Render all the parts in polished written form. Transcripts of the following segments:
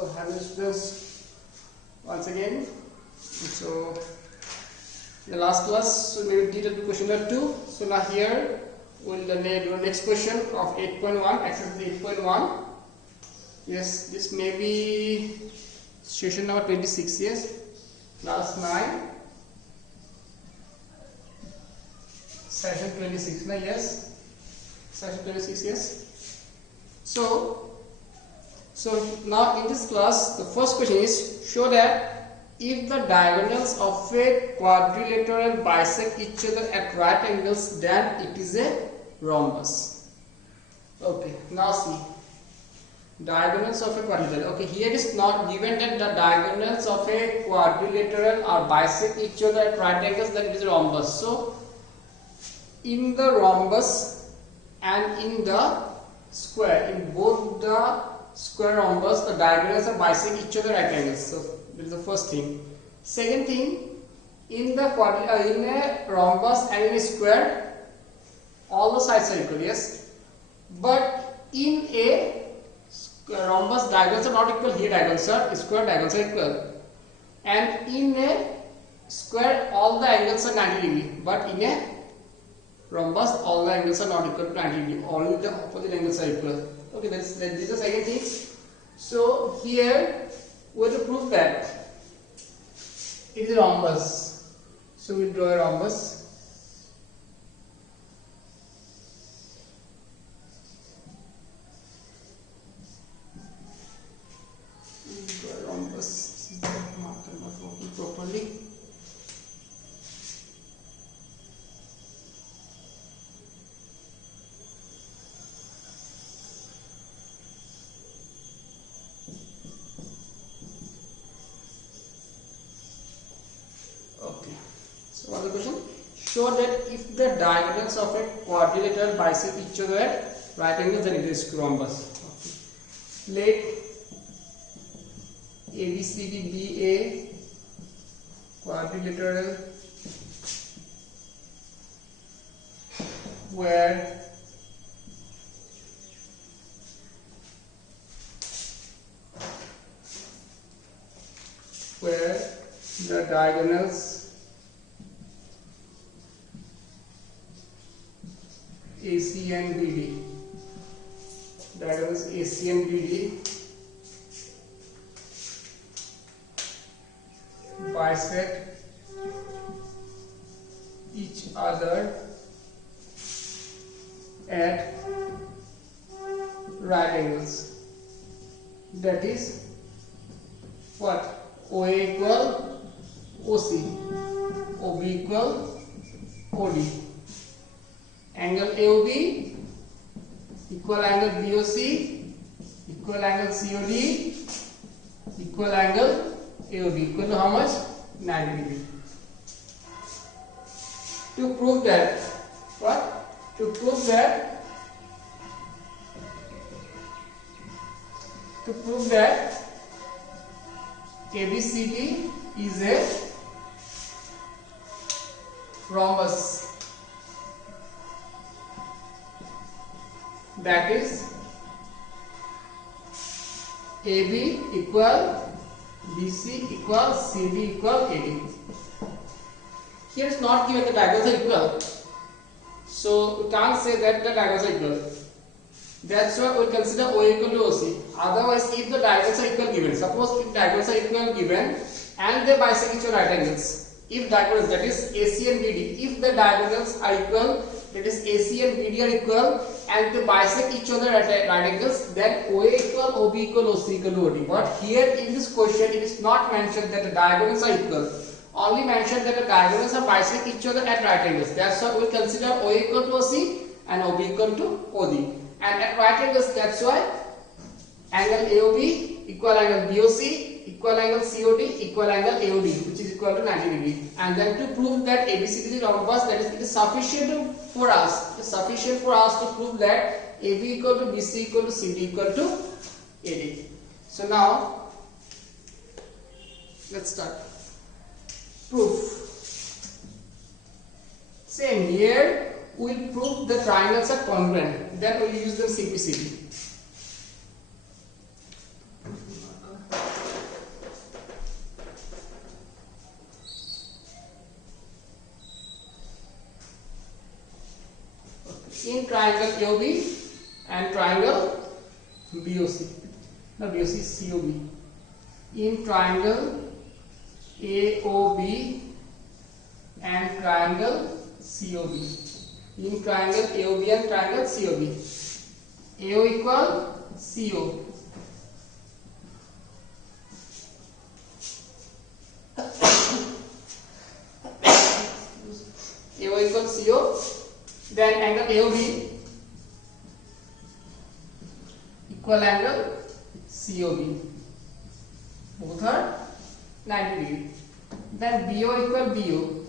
So hello students, once again. So in the last class we did the question number 2. So now here we'll do next question of 8.1, exercise 8.1. Yes, this may be session number 26. Yes, class 9, session 26. Now yes, session 26. Yes. So now in this class, the first question is, show that if the diagonals of a quadrilateral bisect each other at right angles, then it is a rhombus. Okay, now see, diagonals of a quadrilateral. Okay, here it is not given that the diagonals of a quadrilateral are bisect each other at right angles, then it is a rhombus. So in the rhombus and in the square, in both the square rhombus, the diagonals are bisect each other at angles. So that is the first thing. Second thing, in the in a rhombus and in a square, all the sides are equal. Yes, but in a rhombus, diagonals are not equal. Here diagonals are square, diagonals are equal, and in a square all the angles are 90 degree, but in a rhombus all the angles are not equal to 90 degree. Only the opposite angles are equal. Okay, this is the second thing. So here we have to prove that it is a rhombus. So we draw a rhombus. This is the marker not working properly. Okay, so what's the question? Show that if the diagonals of a quadrilateral bisect each other at right angles, then it is rhombus. Okay. Let ABCD be a quadrilateral where the diagonals AC and BD, diagonals AC and BD bisect each other at right angles. That is what? OA equal OC, OB equal OD, angle AOB equal angle BOC equal angle COD equal angle AOD equal to how much? 90 degree. To prove that, what? To prove that ABCD is a rhombus. That is AB equal BC equal CD equal AD. Here is not given the diagonals are equal, so we can't say that the diagonals are equal. That's why we consider OA equal to OC. Otherwise, if the diagonals are equal given, suppose if diagonals are equal given and they bisect each other at angles, if diagonals, that is AC and BD, if the diagonals are equal, that is AC and BD are equal and they bisect each other at right angles, then OA equal OB equal OC equal to OD. But here in this question it is not mentioned that the diagonals are equal, only mentioned that the diagonals are bisect each other at right angles. That's why we consider OA equal to OC and OB equal to OD. And at right angles, that's why angle AOB equal angle BOC equal angle COD equal angle AOD, which is equal to 90 degree. And then to prove that ABCD is rhombus, that is, it is sufficient for us. It is sufficient for us to prove that AB equal to BC equal to CD equal to AD. So now let's start. Proof. Same here. We'll prove the triangles are congruent. Then we'll use the simplicity. triangle AOB and triangle BOC. No, BOC is COB. In triangle AOB and triangle COB. In triangle AOB and triangle COB. AO equal CO. AO equal CO. Then angle AOB equal angle COB. Both are 90 degree. Then BO equal BO.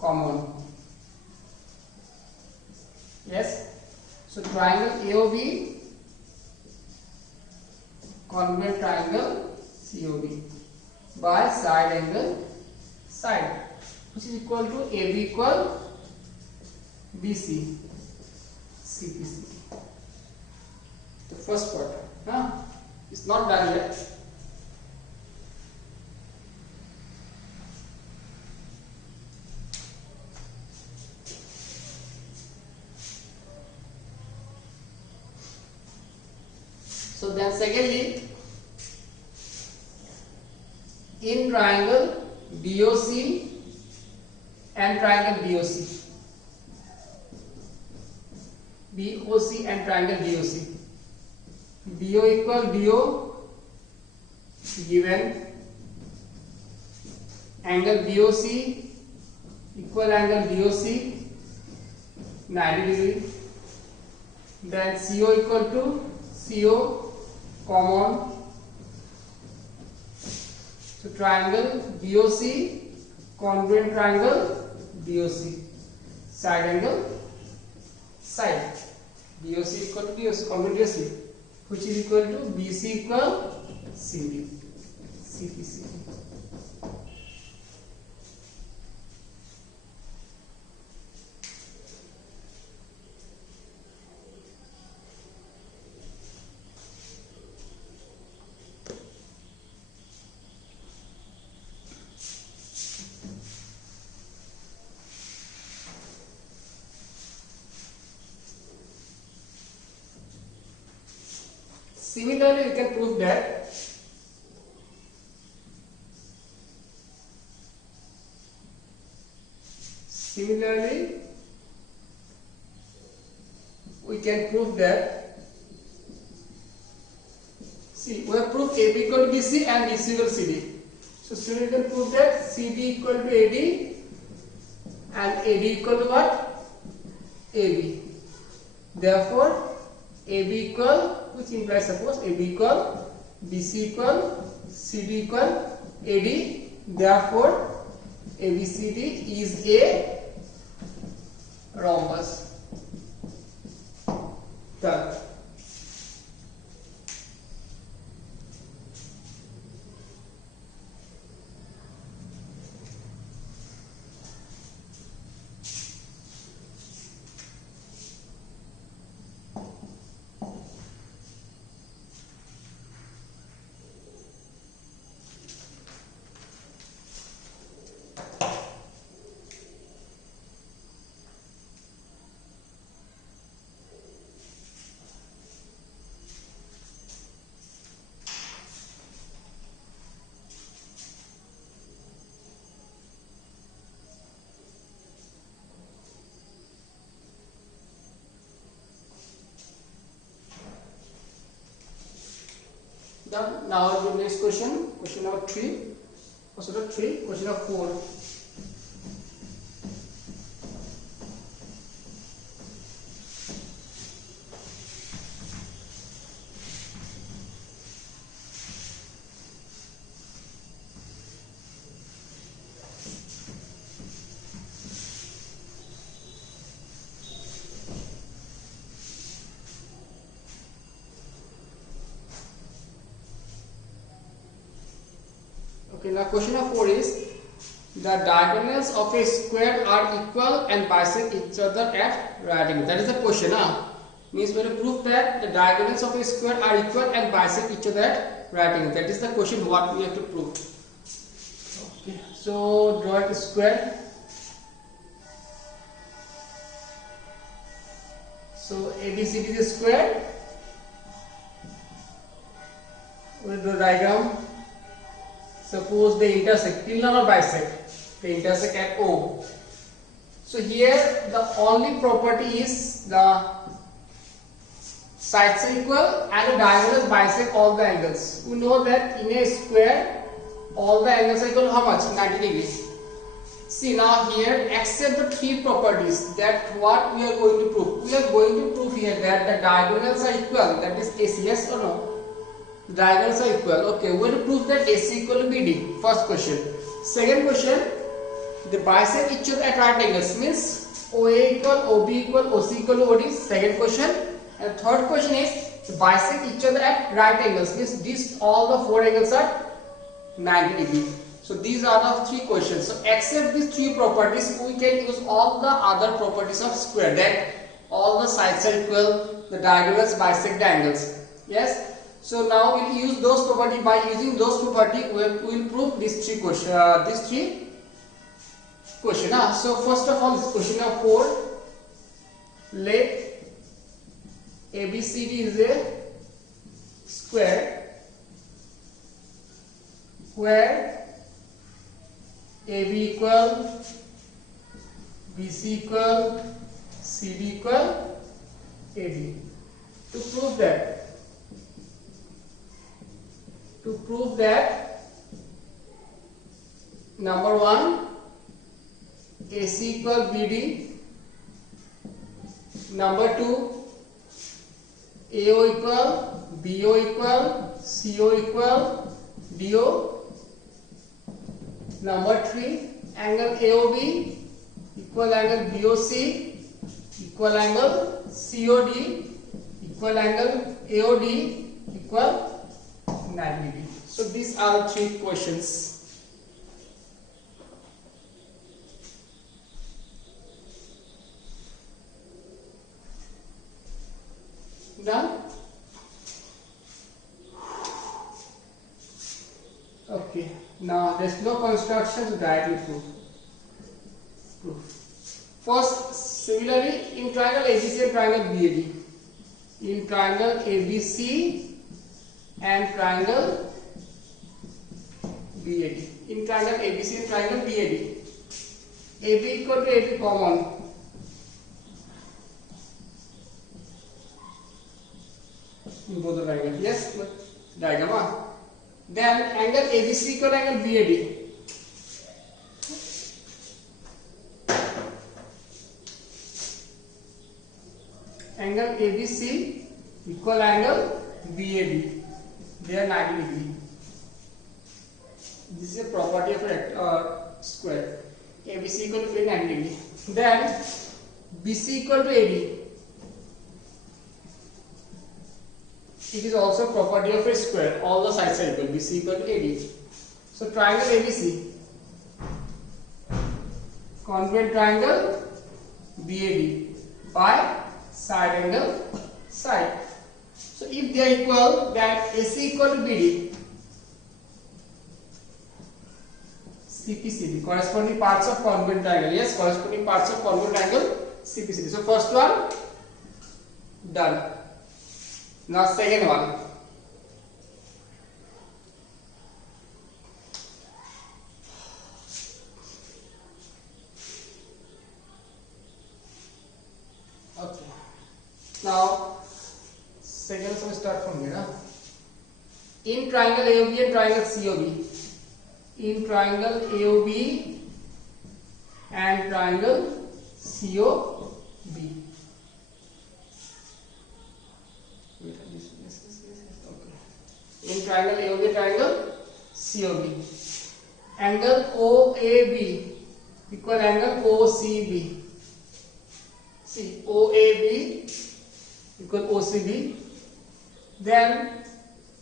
Common. Yes. So triangle AOB congruent triangle COB by side angle side, which is equal to AB equal BC CPC. The first part. It's not done yet. So then secondly, in triangle BOC and triangle BOC, BOC and triangle BOC, BO equal BO given, angle BOC equal angle BOC 90 degree, then CO equal to CO common. So triangle BOC congruent triangle BOC side angle side, BOC equal to BOC congruent BOC, which is equal to BC equal CD CPC. Similarly, we can prove that see, we have proved AB equal to BC and BC equal to CD. So similarly, we can prove that CD equal to AD and AD equal to what? AB. Therefore, AB equal, which implies suppose AB equal BC equal CD equal AD. Therefore, ABCD is a rhombus. Third. Done. Now the next question, question number 3. Question number 3, question number 4. Okay, now question number 4 is the diagonals of a square are equal and bisect each other at right angle. That is the question. Means we will prove that the diagonals of a square are equal and bisect each other at right angle. That is the question what we have to prove. Okay, so draw a square. So ABCD is a square. With the diagram, suppose they intersect, till not bisect, they intersect at O. So here the only property is the sides are equal and the diagonals bisect all the angles. We know that in a square all the angles are equal how much? 90 degrees. See now here, accept the three properties. That what we are going to prove. We are going to prove here that the diagonals are equal. That is AC, yes or no? The diagonals are equal. Okay, we will prove that AC equal to BD. First question. Second question, they bisect each other at right angles. Means OA equal, OB equal, OC equal to OD. Second question. And third question is they bisect each other at right angles. Means these all the four angles are 90 degrees. So these are the three questions. So except these three properties, we can use all the other properties of square. That all the sides are equal, the diagonals bisect the angles. Yes. So now we'll use those property. By using those property, we'll prove these three questions. So first of all, this question of 4. Let ABCD is a square where AB equal, BC equal, CD equal, AD. To prove that, number 1, AC equal BD. Number 2, AO equal, BO equal, CO equal, DO. Number 3, angle AOB equal angle BOC equal angle COD equal angle AOD equal 90 degree. So these are the three questions. Done? Okay. Now there's no construction to directly prove. First, similarly in triangle ABC and triangle BAD. In triangle ABC and triangle BAD. In triangle ABC and triangle BAD. AB equal to AD common. In both the triangles. Yes, diagram. Then angle ABC equal to angle BAD. Angle ABC equal angle BAD. They are 90 degree. This is a property of a square. ABC equal to 90 degree. Then BC equal to AD. It is also a property of a square. All the sides are equal. BC equal to AD. So triangle ABC, congruent triangle BAD by side angle side. So if they are equal, then AC equal to BD. CPCD, corresponding parts of congruent triangle. Yes, corresponding parts of congruent triangle CPCD. So first one done. Now second one. Okay. Now second one, start from here. In triangle AOB and triangle COB. In triangle AOB and triangle COB. In triangle AOB, triangle COB, angle OAB equal angle OCB. See, OAB equal OCB. Then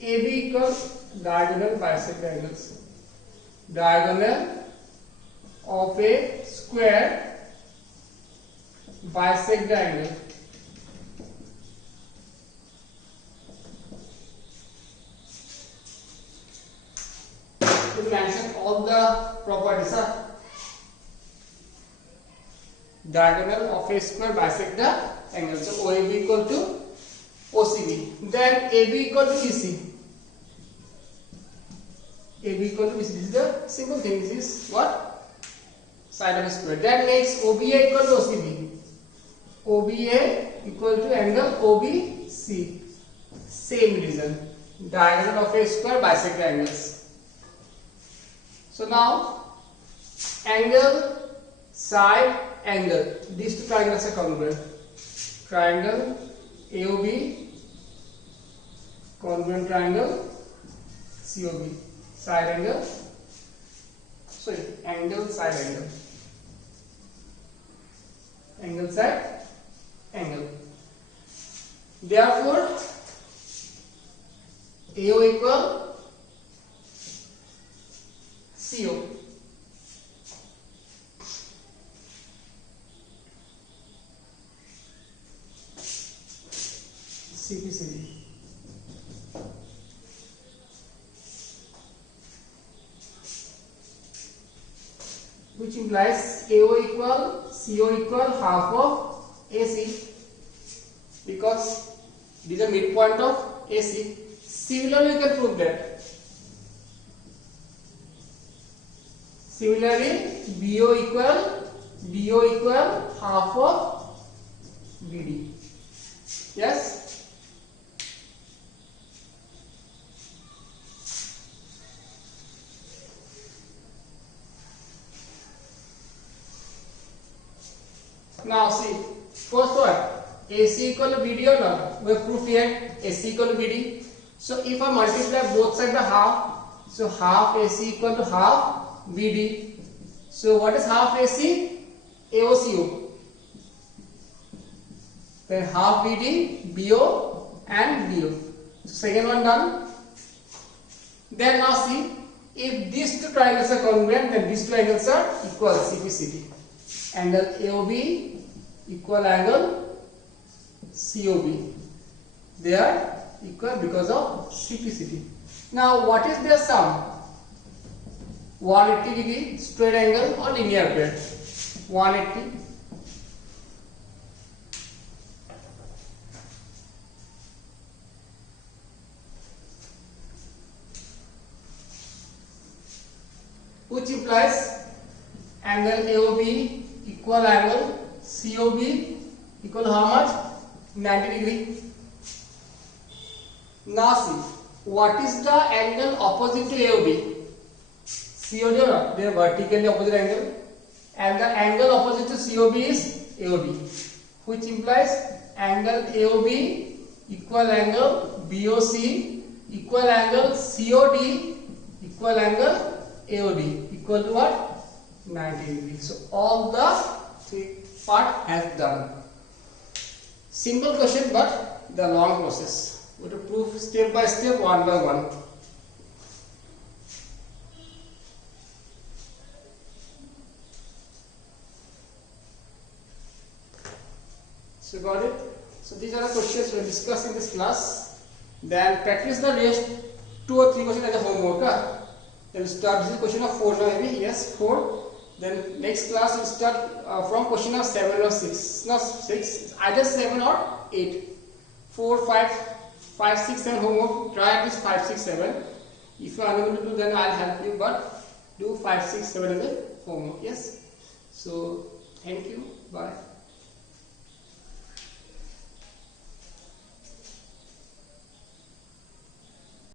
AB equal diagonal bisect angles. Diagonal of a square bisect the angle. To mention all the properties of diagonal of a square bisect the angle. So OAB equal to OCB. Then AB equal to BC. AB equal to BC. This is the simple thing. This is what? Side of a square. Then next OBA equal to OCB. OBA equal to angle OBC. Same reason. Diagonal of a square bisect angles. So now angle, side, angle. These two triangles are congruent. Triangle AOB, congruent triangle COB. Side angle, sorry, angle, side angle. Angle, side, angle. Therefore, AO equal CO. CPCD. Which implies AO equal CO equal half of AC, because it is a midpoint of AC. Similarly, you can prove that. Similarly, BO equal half of BD. Yes. Now see, first one, AC equal to BD or not? We have proof here, AC equal to BD. So if I multiply both sides by half, so half AC equal to half BD. So what is half AC? AOCO. Then half BD, BO and BO. So second one done. Then now see, if these two triangles are congruent, then these two angles are equal, CPCD. Angle AOB equal angle COB. They are equal because of CPCD. Now what is their sum? 180 degree straight angle or linear pair? 180. Which implies angle AOB equal angle COB equal how much? 90 degree. Now see, what is the angle opposite to AOB? COD or not? They are vertically opposite angle, and the angle opposite to COB is AOB, which implies angle AOB equal angle BOC equal angle COD equal angle AOD equal to what? 90 degree. So all the three part has done. Simple question, but the long process. We have to prove step by step, one by one. So got it? So these are the questions we will discuss in this class. Then practice the rest 2 or 3 questions as a homework. Then we'll start. This is question of 4 now, maybe. Yes, 4. Then next class we'll start from question of 7 or 6. Not 6, either 7 or 8. 4, 5, 6, 7 homework. Try at least 5, 6, 7. If you are unable to do, then I'll help you. But do 5, 6, 7 as a homework. Yes. So thank you. Bye.